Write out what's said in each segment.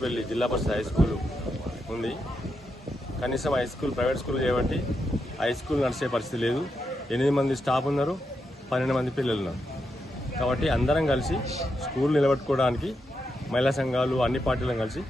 దుద్దనపల్లి జిల్లా పరిషత్ high school ఉంది. కనీసం హై స్కూల్ ప్రైవేట్ స్కూల్ చేయబట్టి హై స్కూల్ నడిచే పరిస్థితి లేదు. ఎనిమిది మంది స్టాఫ్ ఉన్నారు పన్నెండు మంది పిల్లలు ఉన్నారు. కాబట్టి అందరం కలిసి స్కూల్ నిలబెట్టుకోవడానికి మహిళా సంఘాలు అన్ని పార్టీలను కలిసి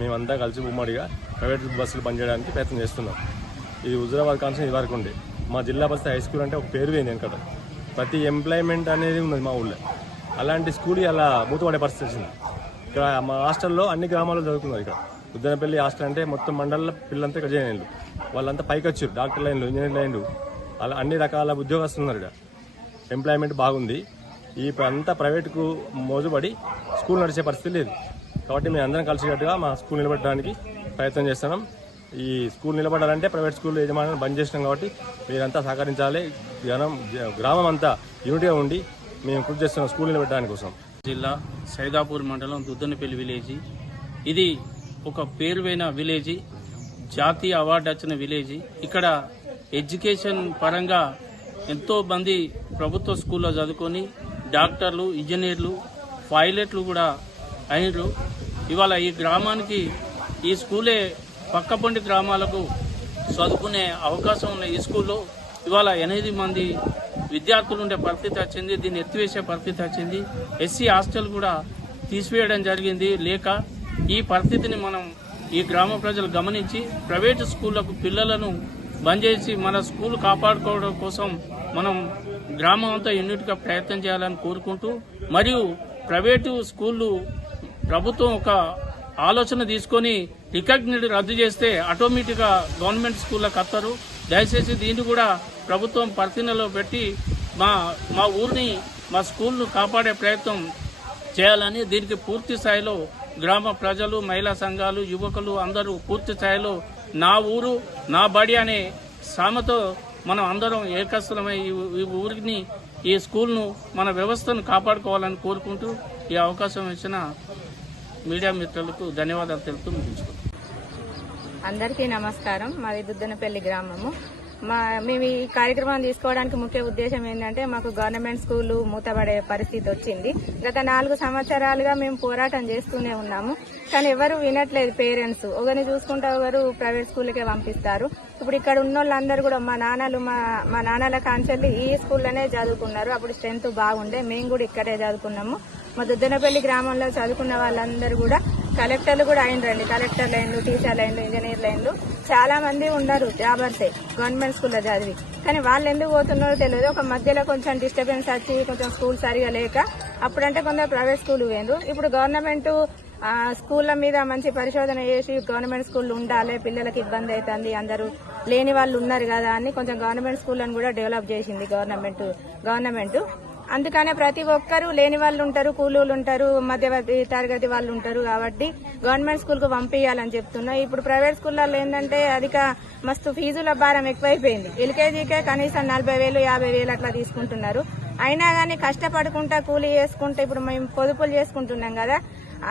మేమంతా కలిసి ఉమ్మడిగా ప్రైవేట్ బస్సులు పనిచేయడానికి ప్రయత్నం చేస్తున్నాం. ఇది హుజరాబాద్ కాన్సన్ ఇది వరకు ఉండే. మా జిల్లా పరిస్థితి హై స్కూల్ అంటే ఒక పేరు పోయింది వెనకట ప్రతి ఎంప్లాయ్మెంట్ అనేది ఉన్నది మా ఊళ్ళో. అలాంటి స్కూల్ అలా మూతపడే పరిస్థితి వచ్చింది. ఇక్కడ మా హాస్టల్లో అన్ని గ్రామాల్లో చదువుకున్నారు ఇక్కడ. ఉద్దనపల్లి హాస్టల్ అంటే మొత్తం మండల పిల్లలంతా ఇక్కడ జాయిన్ అయ్యారు వాళ్ళంతా పైకి వచ్చారు డాక్టర్ లైన్లు ఇంజనీర్ లైన్లు అలా అన్ని రకాల ఉద్యోగస్తులు ఉన్నారు ఇక్కడ. ఎంప్లాయ్మెంట్ బాగుంది. ఈ అంతా ప్రైవేట్కు మోజుపడి స్కూల్ నడిచే పరిస్థితి లేదు. కాబట్టి మేము అందరం కలిసికట్టుగా మా స్కూల్ నిలబెట్టడానికి ప్రయత్నం చేస్తున్నాం. ఈ స్కూల్ నిలబడాలంటే ప్రైవేట్ స్కూల్ యజమాని బంద్ చేసినాం కాబట్టి మీరంతా సహకరించాలి. జనం గ్రామం అంతా యూనిట్గా ఉండి మేము కృషి చేస్తున్నాం స్కూల్ నిలబెట్టడానికి కోసం. జిల్లా సైదాపూర్ మండలం దుద్దనపల్లి విలేజ్. ఇది ఒక పేరువైన విలేజ్ జాతీయ అవార్డు వచ్చిన విలేజ్. ఇక్కడ ఎడ్యుకేషన్ పరంగా ఎంతో మంది ప్రభుత్వ స్కూల్లో చదువుకొని డాక్టర్లు ఇంజనీర్లు పైలట్లు కూడా అయినరు. ఇవాళ ఈ గ్రామానికి ఈ స్కూలే పక్కపండి గ్రామాలకు చదువుకునే అవకాశం ఉన్న ఈ స్కూల్లో ఇవాళ ఎనిమిది మంది విద్యార్థులు ఉండే పరిస్థితి వచ్చింది దీన్ని ఎత్తివేసే పరిస్థితి వచ్చింది. ఎస్సీ హాస్టల్ కూడా తీసివేయడం జరిగింది. లేక ఈ పరిస్థితిని మనం ఈ గ్రామ ప్రజలు గమనించి ప్రైవేట్ స్కూళ్ళకు పిల్లలను బంద్ చేసి మన స్కూల్ కాపాడుకోవడం కోసం మనం గ్రామం అంతా యూనిట్గా ప్రయత్నం చేయాలని కోరుకుంటూ మరియు ప్రైవేటు స్కూళ్ళు ప్రభుత్వం ఒక ఆలోచన తీసుకొని రికగ్నిడ్ రద్దు చేస్తే ఆటోమేటిక్గా గవర్నమెంట్ స్కూళ్ళకి వస్తారు దయచేసి దీన్ని కూడా ప్రభుత్వం పరిశీలనలో పెట్టి మా మా ఊరిని మా స్కూల్ను కాపాడే ప్రయత్నం చేయాలని దీనికి పూర్తి స్థాయిలో గ్రామ ప్రజలు మహిళా సంఘాలు యువకులు అందరూ పూర్తి స్థాయిలో నా ఊరు నా బడి అనే సామెతో మనం అందరం ఏకస్థలమై ఈ- ఊరిని ఈ స్కూల్ను మన వ్యవస్థను కాపాడుకోవాలని కోరుకుంటూ ఈ అవకాశం ఇచ్చిన మీడియా మిత్రులకు ధన్యవాదాలు తెలుపుతూ ముగించుకుంటాం అందరికీ నమస్కారం. మాది దుద్దనపల్లి గ్రామము. మా మేము ఈ కార్యక్రమం తీసుకోవడానికి ముఖ్య ఉద్దేశం ఏంటంటే మాకు గవర్నమెంట్ స్కూళ్ళు మూతపడే పరిస్థితి వచ్చింది. గత నాలుగు సంవత్సరాలుగా మేము పోరాటం చేస్తూనే ఉన్నాము. కానీ ఎవరు వినట్లేదు పేరెంట్స్. ఒకరిని చూసుకుంటే ఒకరు ప్రైవేట్ స్కూల్కే పంపిస్తారు. ఇప్పుడు ఇక్కడ ఉన్న వాళ్ళందరూ కూడా మా నాన్నలు మా మా నాన్నల కాంచెల్లి ఈ స్కూల్లోనే చదువుకున్నారు. అప్పుడు స్ట్రెంత్ బాగుండే. మేము కూడా ఇక్కడే చదువుకున్నాము. మా దుద్దనపల్లి గ్రామంలో చదువుకున్న వాళ్ళందరూ కూడా కలెక్టర్లు కూడా అయినరండి కలెక్టర్ లైన్లు టీచర్ లైన్లు ఇంజనీర్ లైన్లు. చాలా మంది ఉన్నారు జాబర్సే గవర్నమెంట్ స్కూల్లో చదివి. కానీ వాళ్ళు ఎందుకు పోతున్నారో తెలియదు. ఒక మధ్యలో కొంచెం డిస్టర్బెన్స్ వచ్చి కొంచెం స్కూల్ సరిగా లేక అప్పుడంటే కొందరు ప్రైవేట్ స్కూల్ పోయిండ్రు. ఇప్పుడు గవర్నమెంట్ స్కూళ్ళ మీద మంచి పరిశోధన చేసి గవర్నమెంట్ స్కూల్ ఉండాలి పిల్లలకి ఇబ్బంది అవుతుంది అందరూ లేని వాళ్ళు ఉన్నారు కదా అని కొంచెం గవర్నమెంట్ స్కూళ్ళను కూడా డెవలప్ చేసింది గవర్నమెంట్ గవర్నమెంట్. అందుకనే ప్రతి ఒక్కరు లేని వాళ్ళు ఉంటారు కూలీలు ఉంటారు మధ్యవర్తి తరగతి వాళ్ళు ఉంటారు కాబట్టి గవర్నమెంట్ స్కూల్కు పంపించాలని చెప్తున్నా. ఇప్పుడు ప్రైవేట్ స్కూళ్ళల్లో ఏంటంటే అధిక మస్తు ఫీజుల భారం ఎక్కువైపోయింది. ఎల్కేజీకే కనీసం నలభై వేలు యాభై వేలు అట్లా తీసుకుంటున్నారు. అయినా కానీ కష్టపడుకుంటా కూలీ చేసుకుంటా ఇప్పుడు మేము పొదుపులు చేసుకుంటున్నాం కదా.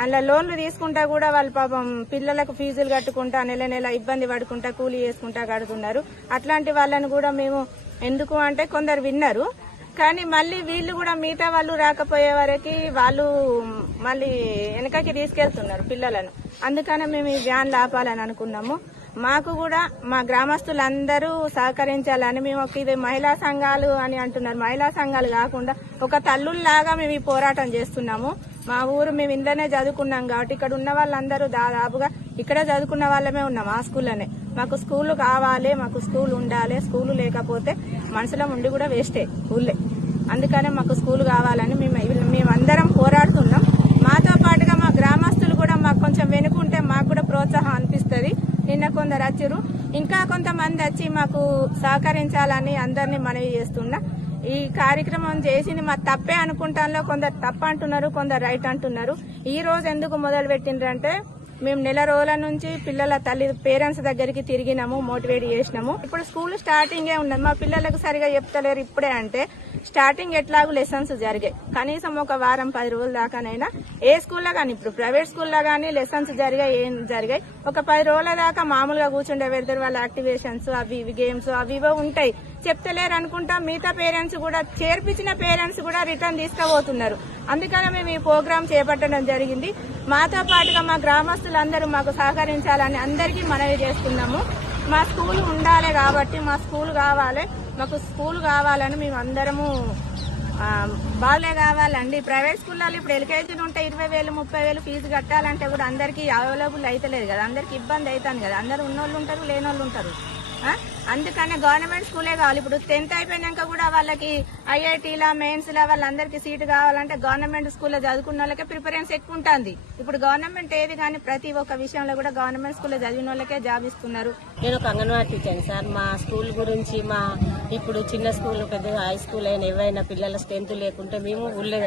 అలా లోన్లు తీసుకుంటా కూడా వాళ్ళు పాపం పిల్లలకు ఫీజులు కట్టుకుంటా నెల నెల ఇబ్బంది పడుకుంటా కూలీ చేసుకుంటా కడుతున్నారు. అట్లాంటి వాళ్ళని కూడా మేము ఎందుకు అంటే కొందరు విన్నారు. కానీ మళ్ళీ వీళ్ళు కూడా మిగతా వాళ్ళు రాకపోయే వరకు వాళ్ళు మళ్ళీ వెనకకి తీసుకెళ్తున్నారు పిల్లలను. అందుకనే మేము ఈ వ్యాన్లు ఆపాలని అనుకున్నాము. మాకు కూడా మా గ్రామస్తులందరూ సహకరించాలని మేము ఒక ఇది మహిళా సంఘాలు అని అంటున్నారు. మహిళా సంఘాలు కాకుండా ఒక తల్లుల్లాగా మేము ఈ పోరాటం చేస్తున్నాము. మా ఊరు మేము ఇందనే చదువుకున్నాం కాబట్టి ఇక్కడ ఉన్న వాళ్ళందరూ దాదాపుగా ఇక్కడ చదువుకున్న వాళ్ళమే ఉన్నాం ఆ స్కూల్లోనే. మాకు స్కూల్ కావాలి మాకు స్కూల్ ఉండాలి స్కూల్ లేకపోతే మనసులో ఉండి కూడా వేస్టే ఊళ్ళే అందుకనే మాకు స్కూల్ కావాలని మేము మేమందరం పోరాడుతున్నాం. మాతో పాటుగా మా గ్రామస్తులు కూడా మాకు కొంచెం వెనుకుంటే మాకు కూడా ప్రోత్సాహం అనిపిస్తుంది. నిన్న కొందరు వచ్చారు ఇంకా కొంతమంది వచ్చి మాకు సహకరించాలని అందరినీ మనవి చేస్తున్నా. ఈ కార్యక్రమం చేసింది మా తప్పే అనుకుంటాలో కొందరు తప్ప అంటున్నారు కొందరు రైట్ అంటున్నారు. ఈ రోజు ఎందుకు మొదలు పెట్టిండ్రంటే మేము నెల రోజుల నుంచి పిల్లల తల్లి పేరెంట్స్ దగ్గరికి తిరిగినాము మోటివేట్ చేసినాము. ఇప్పుడు స్కూల్ స్టార్టింగే ఉన్నది. మా పిల్లలకు సరిగా చెప్తలేరు ఇప్పుడే అంటే స్టార్టింగ్ ఎట్లాగూ లెసన్స్ జరిగాయి. కనీసం ఒక వారం పది రోజుల దాకానైనా ఏ స్కూల్లో కానీ ఇప్పుడు ప్రైవేట్ స్కూల్లో కానీ లెసన్స్ జరిగాయి ఏం జరిగాయి. ఒక పది రోజుల దాకా మామూలుగా కూర్చుండే వెళ్తారు వాళ్ళ యాక్టివేషన్స్ అవి ఇవి గేమ్స్ అవి ఇవో ఉంటాయి. చెప్తలేరు అనుకుంటా మిగతా పేరెంట్స్ కూడా చేర్పించిన పేరెంట్స్ కూడా రిటర్న్ తీసుకుపోతున్నారు. అందుకనే మేము ఈ ప్రోగ్రాం చేపట్టడం జరిగింది. మాతో పాటుగా మా గ్రామస్తులందరూ మాకు సహకరించాలని అందరికీ మనవి చేస్తున్నాము మా స్కూల్ ఉండాలి కాబట్టి మా స్కూల్ కావాలి. మాకు స్కూల్ కావాలని మేము అందరము బాగాలే కావాలండి. ప్రైవేట్ స్కూల్లో ఇప్పుడు ఎల్కేజీ ఉంటే ఇరవై వేలు ముప్పై వేలు ఫీజు కట్టాలంటే కూడా అందరికీ అవైలబుల్ అవుతలేదు కదా. అందరికీ ఇబ్బంది అవుతాను కదా. అందరు ఉన్నోళ్ళు ఉంటారు లేనోళ్ళు ఉంటారు. అందుకనే గవర్నమెంట్ స్కూలే కావాలి. ఇప్పుడు టెన్త్ అయిపోయినాక కూడా వాళ్ళకి ఐఐటీలా మెయిన్స్లా వాళ్ళందరికీ సీటు కావాలంటే గవర్నమెంట్ స్కూల్లో చదువుకున్న వాళ్ళకే ప్రిఫరెన్స్ ఎక్కువ ఉంటుంది ఇప్పుడు గవర్నమెంట్ ఏది కానీ ప్రతి ఒక్క విషయంలో కూడా గవర్నమెంట్ స్కూల్లో చదివిన వాళ్ళకే జాబ్ ఇస్తున్నారు. నేను ఒక అంగన్వాడీ టీచర్ సార్. మా స్కూల్ గురించి మా ఇప్పుడు చిన్న స్కూల్ పెద్ద హై స్కూల్ అయినా ఏవైనా పిల్లల స్ట్రెంత్ లేకుంటే మేము ఊళ్ళో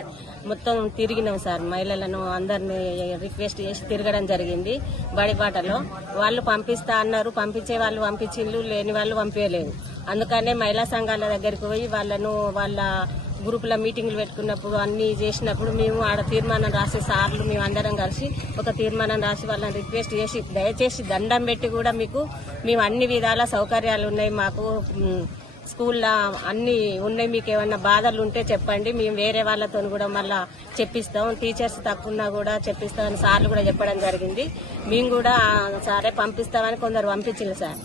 మొత్తం తిరిగినాం సార్. మహిళలను అందరిని రిక్వెస్ట్ చేసి తిరగడం జరిగింది. బడిపాటలో వాళ్ళు పంపిస్తా అన్నారు. పంపించే వాళ్ళు పంపించిండ్రు. లేని వాళ్ళు పంపించలేదు. అందుకనే మహిళా సంఘాల దగ్గరికి పోయి వాళ్ళను వాళ్ళ గ్రూపుల మీటింగ్లు పెట్టుకున్నప్పుడు అన్నీ చేసినప్పుడు మేము ఆడ తీర్మానం రాసే సార్లు మేము అందరం కలిసి ఒక తీర్మానం రాసి వాళ్ళని రిక్వెస్ట్ చేసి దయచేసి దండం పెట్టి కూడా మీకు మేము అన్ని విధాల సౌకర్యాలు ఉన్నాయి మాకు స్కూల్లో అన్నీ ఉన్నాయి మీకు ఏమన్నా బాధలు ఉంటే చెప్పండి మేము వేరే వాళ్ళతో కూడా మళ్ళా చెప్పిస్తాం టీచర్స్ తక్కువన్నా కూడా చెప్పిస్తామని సార్లు కూడా చెప్పడం జరిగింది. మేము కూడా సరే పంపిస్తామని కొందరు పంపించింది సార్.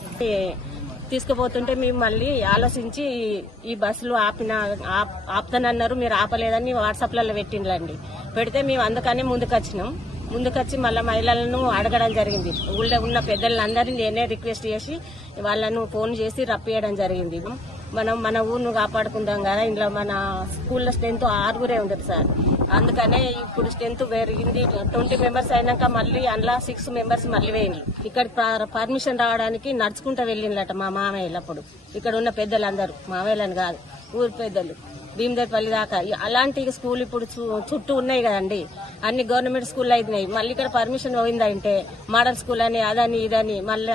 తీసుకుపోతుంటే మేము మళ్ళీ ఆలోచించి ఈ- ఈ బస్సులు ఆపిన ఆపుతానన్నారు. మీరు ఆపలేదని వాట్సాప్లలో పెట్టిండ్రండి పెడితే మేము అందుకని ముందుకొచ్చినాం. ముందుకొచ్చి మళ్ళీ మహిళలను అడగడం జరిగింది. ఊళ్ళో ఉన్న పెద్దలందరినీ నేనే రిక్వెస్ట్ చేసి వాళ్ళను ఫోన్ చేసి రప్పియడం జరిగింది. మనం మన ఊరును కాపాడుకుందాం కదా. ఇందులో మన స్కూల్లో స్ట్రెంత్ ఆరుగురే ఉండదు సార్. అందుకనే ఇప్పుడు స్ట్రెంత్ పెరిగింది. ట్వంటీ మెంబర్స్ అయినాక మళ్ళీ అందులో సిక్స్ మెంబర్స్ మళ్ళీ వేయండి ఇక్కడ పర్మిషన్ రావడానికి నడుచుకుంటూ వెళ్ళిందట మా మామయ్యలు అప్పుడు ఇక్కడ ఉన్న పెద్దలందరూ. మామయ్యలను కాదు ఊరి పెద్దలు. భీమదేపల్లి దాకా. అలాంటి స్కూల్ ఇప్పుడు చు- చుట్టూ ఉన్నాయి కదండి. అన్ని గవర్నమెంట్ స్కూల్ అయినాయి మళ్ళీ ఇక్కడ పర్మిషన్ పోయిందంటే మోడల్ స్కూల్ అని అదని ఇదని మళ్ళీ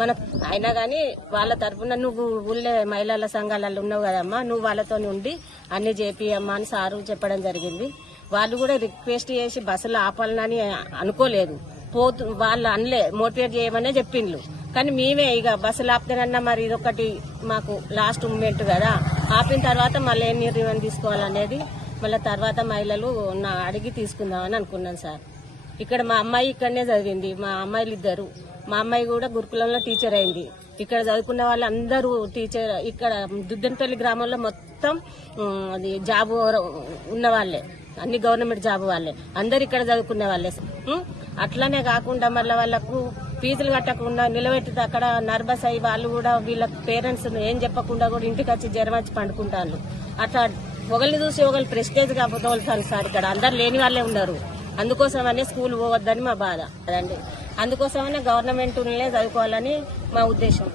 మన మనకు అయినా కానీ వాళ్ళ తరఫున నువ్వు ఊళ్ళే మహిళల సంఘాలలో ఉన్నావు కదమ్మా నువ్వు వాళ్ళతో ఉండి అన్ని చేపియమ్మా అని సారు చెప్పడం జరిగింది. వాళ్ళు కూడా రిక్వెస్ట్ చేసి బస్సులు ఆపాలని అనుకోలేదు. పోతు వాళ్ళు అనలే మోటివేట్ చేయమనే చెప్పిండ్రు కానీ మేమే ఇక బస్సులు ఆపుతానన్నా మరి ఇదొకటి మాకు లాస్ట్ మూమెంట్ కదా. ఆపిన తర్వాత మళ్ళీ ఏం నిర్ణయం తీసుకోవాలనేది మళ్ళీ తర్వాత మహిళలు నా అడిగి తీసుకుందామని అనుకున్నాను సార్. ఇక్కడ మా అమ్మాయి ఇక్కడనే చదివింది మా అమ్మాయిలు ఇద్దరు మా అమ్మాయి కూడా గురుకులంలో టీచర్ అయింది. ఇక్కడ చదువుకున్న వాళ్ళందరూ టీచర్ ఇక్కడ దుద్దనపల్లి గ్రామంలో మొత్తం అది జాబ్ ఉన్న వాళ్ళే. అన్ని గవర్నమెంట్ జాబ్ వాళ్ళే. అందరు ఇక్కడ చదువుకునే వాళ్ళే. అట్లనే కాకుండా మళ్ళీ వాళ్ళకు ఫీజులు కట్టకుండా నిలబెట్టి అక్కడ నర్వస్ అయ్యి వాళ్ళు కూడా వీళ్ళ పేరెంట్స్ ఏం చెప్పకుండా కూడా ఇంటికి వచ్చి జ్వరం వచ్చి పండుకుంటారు అట్లా ఒకరిని చూసి ఒకరు ప్రెస్టేజ్ కాకపోతే వాళ్ళు సార్ ఇక్కడ. అందరు లేని వాళ్ళే ఉన్నారు. అందుకోసమనే స్కూల్ పోవద్దని మా బాధ. అదండి. అందుకోసమనే గవర్నమెంట్ చదువుకోవాలని మా ఉద్దేశం.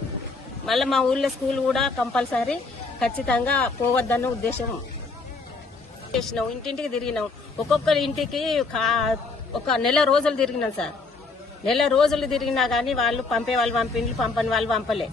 మళ్ళీ మా ఊళ్ళో స్కూల్ కూడా కంపల్సరీ ఖచ్చితంగా పోవద్దన్న ఉద్దేశం. చేసినాం ఇంటింటికి తిరిగినాం ఒక్కొక్కరి ఇంటికి కా- ఒక నెల రోజులు తిరిగినాం సార్. నెల రోజులు తిరిగినా కానీ వాళ్ళు పంపే వాళ్ళు పంపిండ్లు పంపని వాళ్ళు పంపలే.